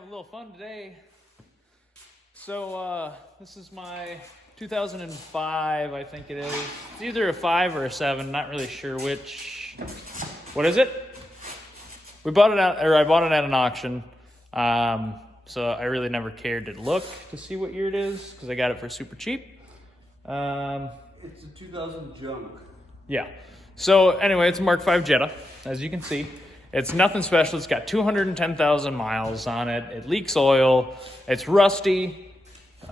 have a little fun today. So this is my 2005, I think it is. It's either a 5 or a 7, not really sure which. What is it? I bought it at an auction. So I really never cared to look to see what year it is because I got it for super cheap. It's a 2000 junk. Yeah. So anyway, it's a Mark V Jetta, as you can see. It's nothing special. It's got 210,000 miles on it. It leaks oil. It's rusty. It's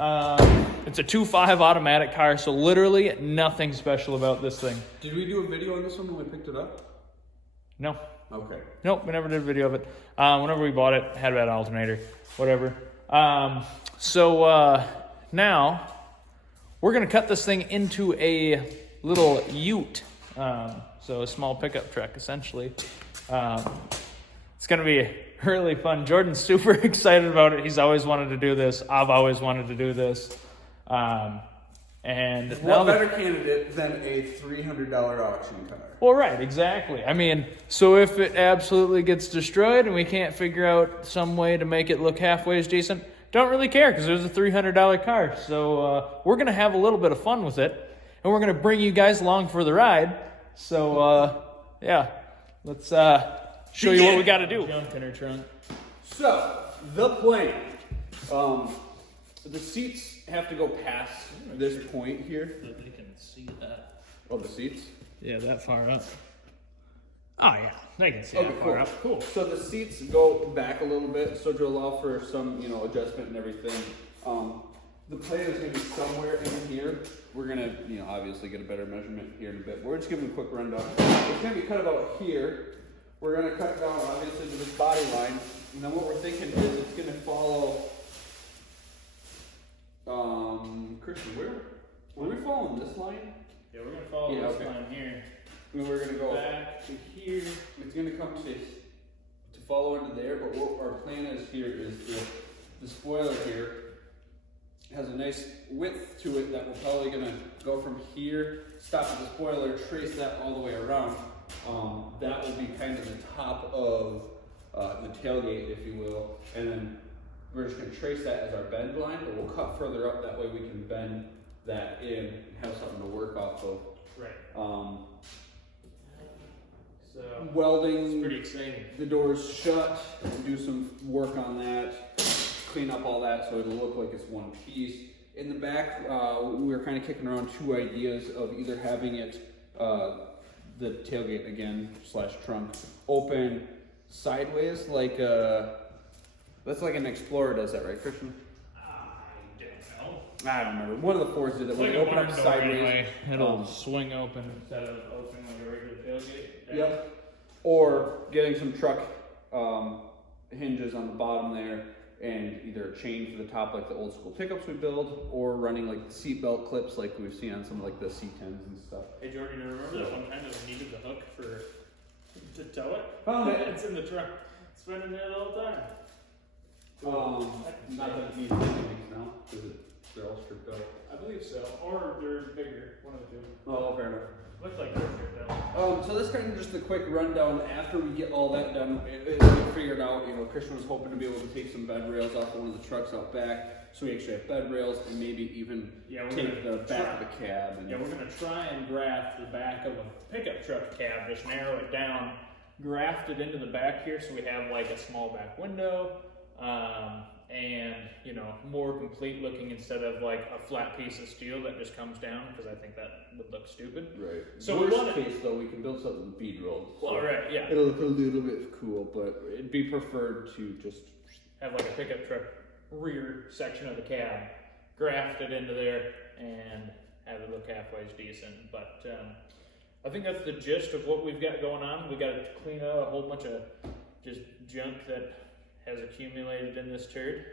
a 2.5 automatic car, so literally nothing special about this thing. Did we do a video on this one when we picked it up? No. Okay. Nope, we never did a video of it. Whenever we bought it, had a bad alternator, whatever. So now we're going to cut this thing into a little ute. So a small pickup truck, essentially. It's going to be really fun. Jordan's super excited about it. He's always wanted to do this. I've always wanted to do this. And what better candidate than a $300 auction car? Well, right, exactly. I mean, so if it absolutely gets destroyed and we can't figure out some way to make it look halfway as decent, don't really care because it was a $300 car. So we're going to have a little bit of fun with it, and we're going to bring you guys along for the ride. So, yeah, let's show you what we got to do. Junk in her trunk. So, the plan. The seats have to go past this point here. So they can see that. Oh, the seats? Yeah, that far up. Oh, yeah, they can see that far up. Cool. So the seats go back a little bit, so to allow for some, adjustment and everything. The plan is going to be somewhere in here. We're going to, obviously get a better measurement here in a bit. We're just giving a quick rundown. It's going to be cut about here. We're going to cut down, obviously, to this body line. And then what we're thinking is it's going to follow... Christian, were we following this line? Yeah, we're going to follow this line here. And we're going to go back to here. It's going to come to follow into there, but what our plan is here is the spoiler here has a nice width to it that we're probably going to go from here, stop at the spoiler, trace that all the way around. That will be kind of the top of the tailgate, if you will, and then we're just going to trace that as our bend line, but we'll cut further up, that way we can bend that in and have something to work off of. Right. So welding, it's pretty exciting. The doors shut, do some work on that, clean up all that so it'll look like it's one piece. In the back, we were kind of kicking around two ideas of either having it, the tailgate again, / trunk, open sideways like that's like an Explorer does that, right, Christian? I don't know. I don't remember. One of the Fords did it. When Like they open up sideways, anyway. It'll swing open instead of open like a regular tailgate. Yep. Or getting some truck hinges on the bottom there, and either a chain for the top like the old school pickups we build, or running like the seat belt clips like we've seen on some of like the C10s and stuff. Hey Jordan, you remember that one time that we needed the hook to tow it? Found it. It's in the truck. It's been in there the whole time. Not that it needs anything now, because they're all stripped out. I believe so. Or they're bigger, one of the two. Oh, fair enough. Looks like they're stripped out. So this kind of just a quick rundown. After we get all that done, we figured out, Christian was hoping to be able to take some bed rails off one of the trucks out back, so we actually have bed rails and maybe even take the back of the cab. And we're going to try and graft the back of a pickup truck cab, just narrow it down, graft it into the back here so we have like a small back window. And more complete looking instead of like a flat piece of steel that just comes down, because I think that would look stupid. Right. So worst case though, we can build something with bead rolled. Well, right, yeah. It'll look a little bit cool, but it'd be preferred to just have like a pickup truck rear section of the cab, graft it into there, and have it look halfway decent. But I think that's the gist of what we've got going on. We got to clean out a whole bunch of just junk that has accumulated in this turd.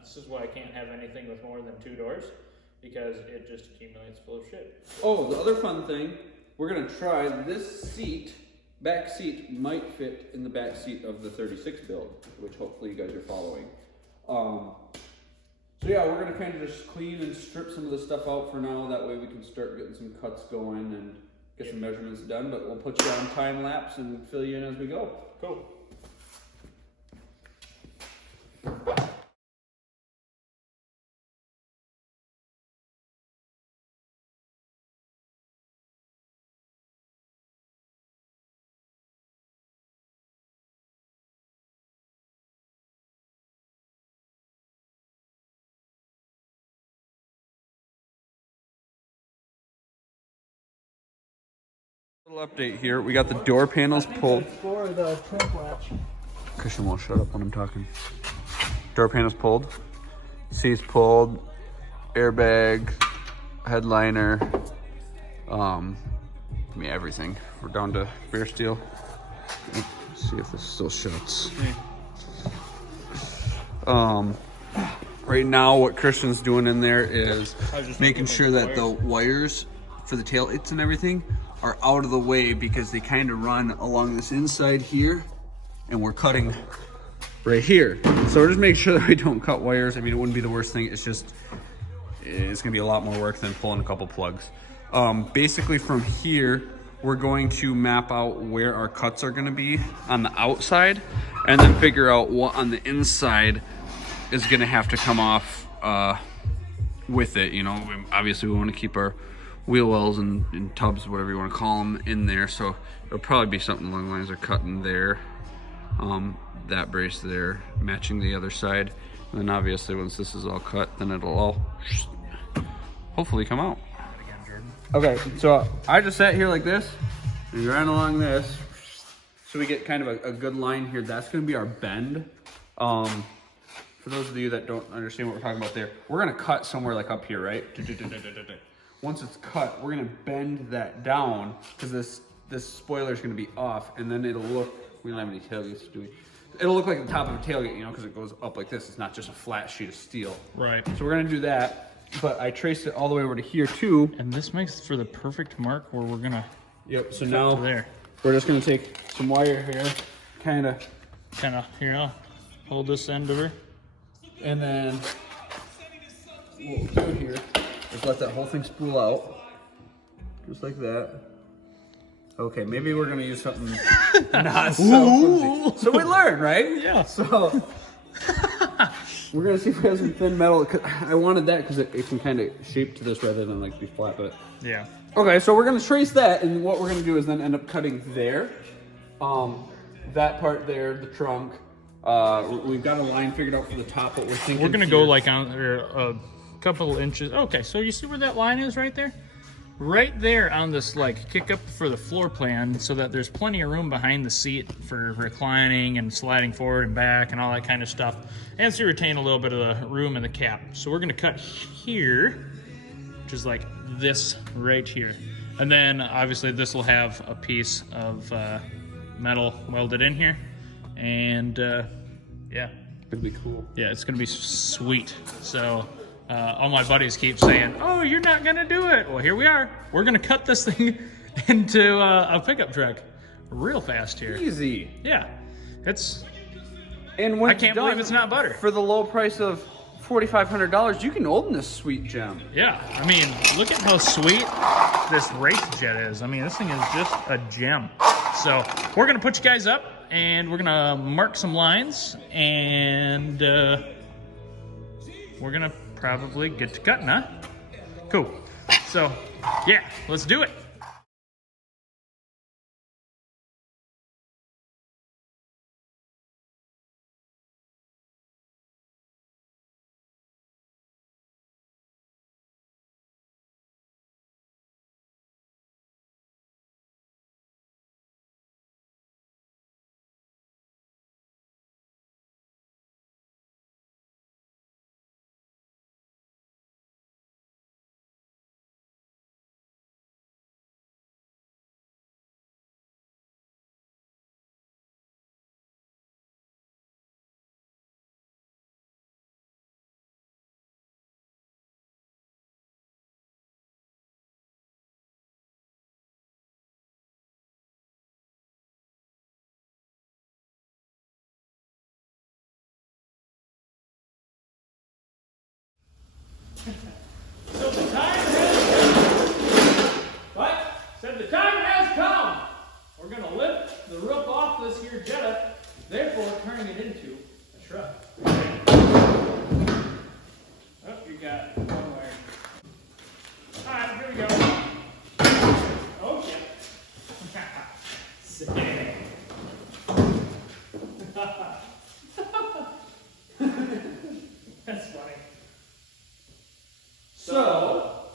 This is why I can't have anything with more than 2 doors, because it just accumulates full of shit. Oh, the other fun thing, we're gonna try this back seat might fit in the back seat of the 36 build, which hopefully you guys are following. So yeah, we're gonna kind of just clean and strip some of the stuff out for now. That way we can start getting some cuts going and get some measurements done, but we'll put you on time lapse and fill you in as we go. Cool. Little update here. We got the door panels pulled. For the trunk latch. Christian won't shut up when I'm talking. Door panels pulled. Seats pulled. Airbag. Headliner. Everything. We're down to bare steel. Let's see if this still shuts. Right now what Christian's doing in there is making sure that the wires for the taillights and everything are out of the way, because they kind of run along this inside here and we're cutting right here. So we're just making sure that we don't cut wires. I mean, it wouldn't be the worst thing. It's just, it's gonna be a lot more work than pulling a couple plugs. Basically from here, we're going to map out where our cuts are gonna be on the outside, and then figure out what on the inside is gonna have to come off with it. You know, obviously we wanna keep our wheel wells and tubs, whatever you wanna call them, in there. So it'll probably be something along the lines of cutting there, that brace there, matching the other side. And then obviously once this is all cut, then it'll all hopefully come out. Okay, so I just sat here like this, and we ran along this, so we get kind of a good line here. That's gonna be our bend. For those of you that don't understand what we're talking about there, we're gonna cut somewhere like up here, right? Once it's cut, we're gonna bend that down, because this spoiler is gonna be off, and then it'll look, we don't have any tailgates, do we? It'll look like the top of a tailgate, you know, because it goes up like this. It's not just a flat sheet of steel. Right. So we're gonna do that. But I traced it all the way over to here too. And this makes for the perfect mark where we're gonna. Yep. So now we're just gonna take some wire here, kind of here. I'll hold this end of her, and then what we'll do here is let that whole thing spool out, just like that. Okay, maybe we're gonna use something not so flimsy. So we learn, right? Yeah. So. We're gonna see if we have some thin metal. I wanted that because it can kind of shape to this rather than like be flat, but yeah. Okay, so we're gonna trace that, and what we're gonna do is then end up cutting there, that part there, the trunk. We've got a line figured out for the top, but we're thinking we're gonna go like on a couple inches. Okay, so you see where that line is right there? Right there on this like kick up for the floor plan, so that there's plenty of room behind the seat for reclining and sliding forward and back and all that kind of stuff, and so you retain a little bit of the room in the cap. So we're gonna cut here, which is like this right here, and then obviously this will have a piece of metal welded in here, and yeah, it'll be cool. Yeah, it's gonna be sweet. So all my buddies keep saying, oh, you're not gonna do it. Well, here we are. We're gonna cut this thing into a pickup truck real fast here. Easy. Yeah, it's, and when I can't believe it's not butter. For the low price of $4,500, you can own this sweet gem. Yeah, I mean, look at how sweet this race jet is. I mean, this thing is just a gem. So we're gonna put you guys up, and we're gonna mark some lines, and we're gonna probably get to cutting, huh? Cool. So, yeah, let's do it. So the time has what? Said the time has come. We're gonna lift the roof off this here Jetta, therefore turning it into a truck. Oh, you got one wire. Alright, here we go. Oh yeah. Sick. That's funny. So,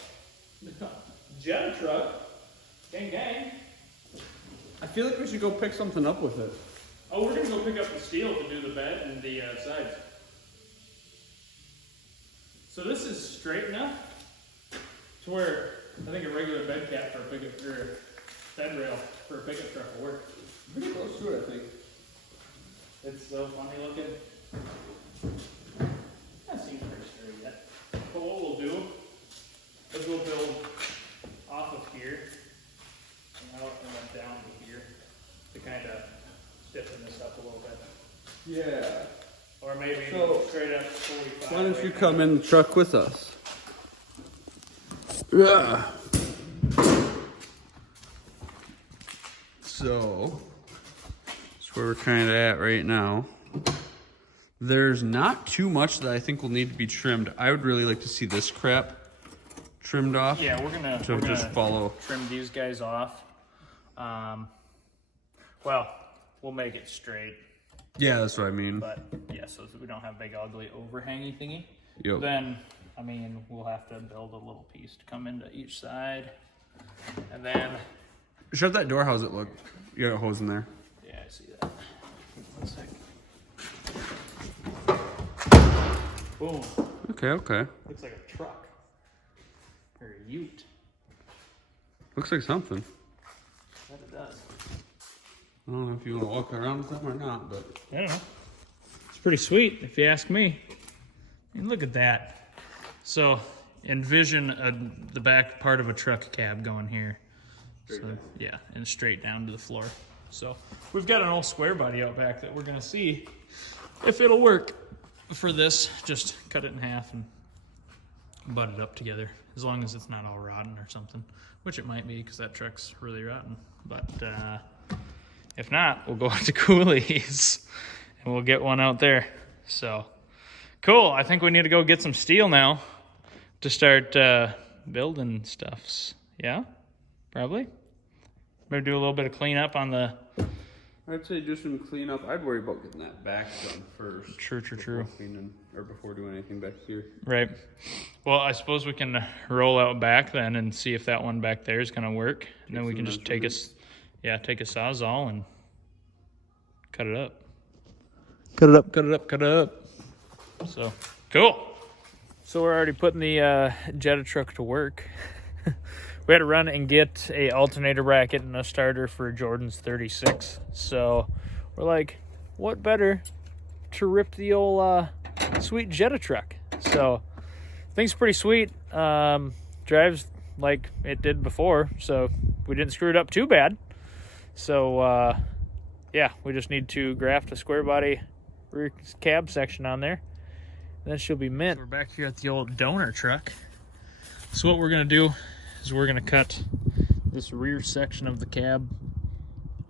Jetta truck, gang gang, should go pick something up with it. Oh, we're gonna go pick up the steel to do the bed and the sides. So this is straight enough to where I think a regular bed cap for a pickup, or bed rail for a pickup truck will work. Pretty close to it, I think. It's so funny looking. That seems pretty straight yet. But what we'll do is we'll build off of here and out and then down to here to kind of stiffen this up a little bit. Yeah. Or maybe So, straight up 45. Why don't you come in the truck with us? Yeah. So, that's where we're kind of at right now. There's not too much that I think will need to be trimmed. I would really like to see this crap trimmed off. Yeah, we're gonna just follow. trim these guys off. Well, we'll make it straight. Yeah, that's what I mean. But yeah, so we don't have big ugly overhangy thingy. Yep. Then, I mean, we'll have to build a little piece to come into each side. And then, Shut that door. How's it look? You got a hose in there. yeah, I see that. 1 sec. Boom. Okay. Looks like a truck. Or a ute. Looks like something. That it does. I don't know if you want to walk around with them or not, but I don't know. It's pretty sweet, if you ask me. And look at that. So, envision the back part of a truck cab going here. So, yeah, and straight down to the floor. So, we've got an old square body out back that we're going to see if it'll work for this. Just cut it in half and butt it up together. As long as it's not all rotten or something. Which it might be, because that truck's really rotten. But, if not, we'll go out to Cooley's and we'll get one out there. So, cool. I think we need to go get some steel now to start building stuffs. Yeah? Probably? Maybe do a little bit of cleanup on the... I'd say do some cleanup. I'd worry about getting that back done first. True. Before doing anything back here. Right. Well, I suppose we can roll out back then and see if that one back there is going to work. And then we can just take a Sawzall and cut it up. Cut it up. So, cool. So we're already putting the Jetta truck to work. We had to run and get a alternator bracket and a starter for Jordan's 36. So we're like, what better to rip the old sweet Jetta truck? So thing's pretty sweet. Drives like it did before, so we didn't screw it up too bad. So yeah, we just need to graft a square body rear cab section on there. And then she'll be mint. We're back here at the old donor truck. So what we're gonna do is we're gonna cut this rear section of the cab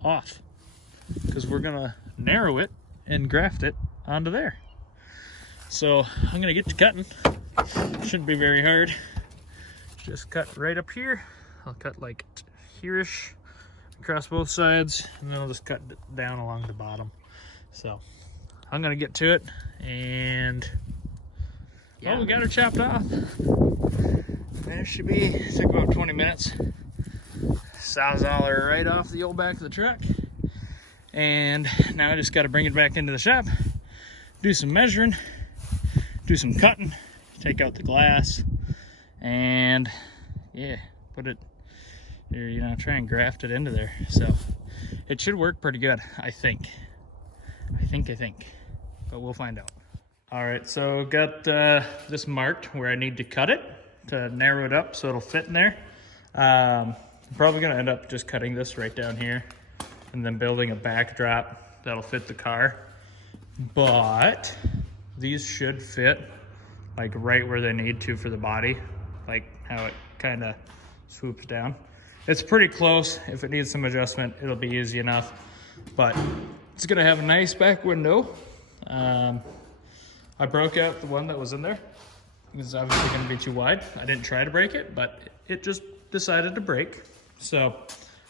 off, because we're gonna narrow it and graft it onto there. So I'm gonna get to cutting. Shouldn't be very hard. Just cut right up here. I'll cut like here-ish across both sides, and then I'll just cut down along the bottom. So I'm gonna get to it, and well, we got her chopped off. There should be, it took about 20 minutes. Sawzall her right off the old back of the truck. And now I just got to bring it back into the shop, do some measuring, do some cutting, take out the glass, and yeah, put it, you know, try and graft it into there. So it should work pretty good, I think. But we'll find out. All right, so got this marked where I need to cut it to narrow it up so it'll fit in there. I'm probably gonna end up just cutting this right down here and then building a backdrop that'll fit the car. But these should fit like right where they need to for the body, like how it kind of swoops down. It's pretty close. If it needs some adjustment, it'll be easy enough, but it's gonna have a nice back window. I broke out the one that was in there. It's obviously gonna be too wide. I didn't try to break it, but it just decided to break. So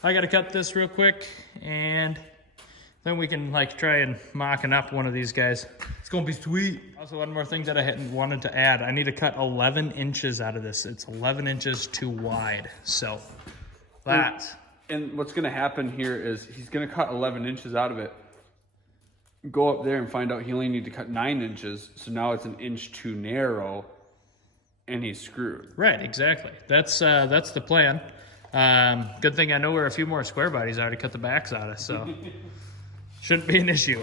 I gotta cut this real quick, and then we can like try and mock up one of these guys. It's gonna be sweet. Also, one more thing that I hadn't wanted to add. I need to cut 11 inches out of this. It's 11 inches too wide. So that's And what's gonna happen here is he's gonna cut 11 inches out of it, go up there and find out he only need to cut 9 inches. So now it's an inch too narrow and he's screwed. Right, exactly. That's the plan. Good thing I know where a few more square bodies are to cut the backs out of, so shouldn't be an issue.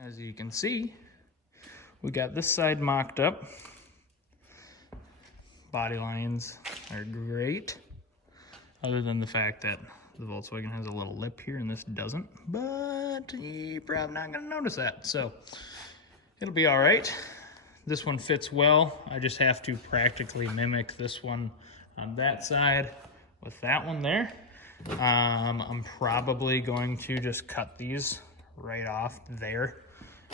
As you can see, we got this side mocked up. Body lines are great, other than the fact that the Volkswagen has a little lip here and this doesn't, but you're probably not gonna notice that, so it'll be all right. This one fits well. I just have to practically mimic this one on that side with that one there. I'm probably going to just cut these right off there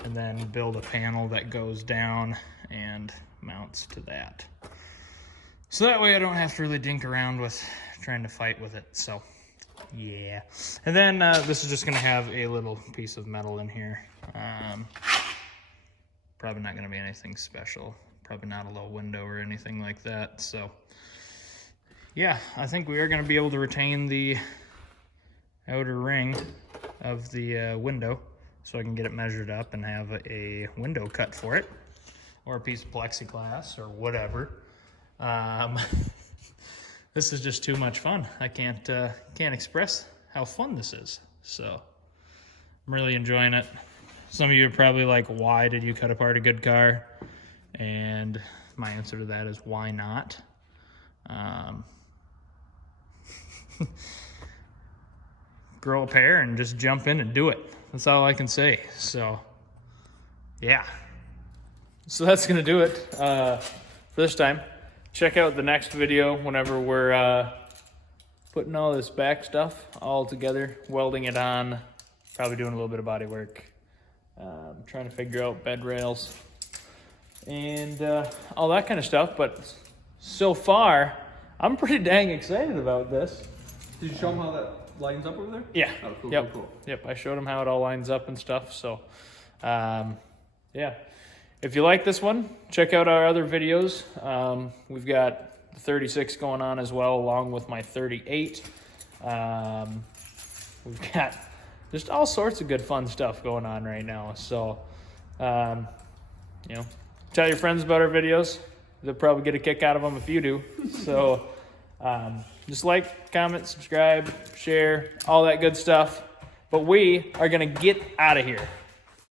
and then build a panel that goes down and mounts to that. So that way I don't have to really dink around with trying to fight with it, so yeah. And then this is just gonna have a little piece of metal in here. Probably not gonna be anything special. Probably not a low window or anything like that, so yeah, I think we are gonna be able to retain the outer ring of the window, so I can get it measured up and have a window cut for it, or a piece of plexiglass or whatever. This is just too much fun. I can't express how fun this is. So I'm really enjoying it. Some of you are probably like, why did you cut apart a good car? And my answer to that is, why not? Grow a pair and just jump in and do it. That's all I can say. So yeah, so that's gonna do it for this time. Check out the next video whenever we're putting all this back stuff all together, welding it on, probably doing a little bit of body work, trying to figure out bed rails and all that kind of stuff. But so far I'm pretty dang excited about this. Did you show them how that lines up over there? Yeah. Oh, cool, yep. cool. Yep. I showed them how it all lines up and stuff. So, yeah. If you like this one, check out our other videos. We've got the 36 going on as well, along with my 38. We've got just all sorts of good fun stuff going on right now. So, you know, tell your friends about our videos. They'll probably get a kick out of them if you do. So, just like, comment, subscribe, share, all that good stuff. But we are going to get out of here.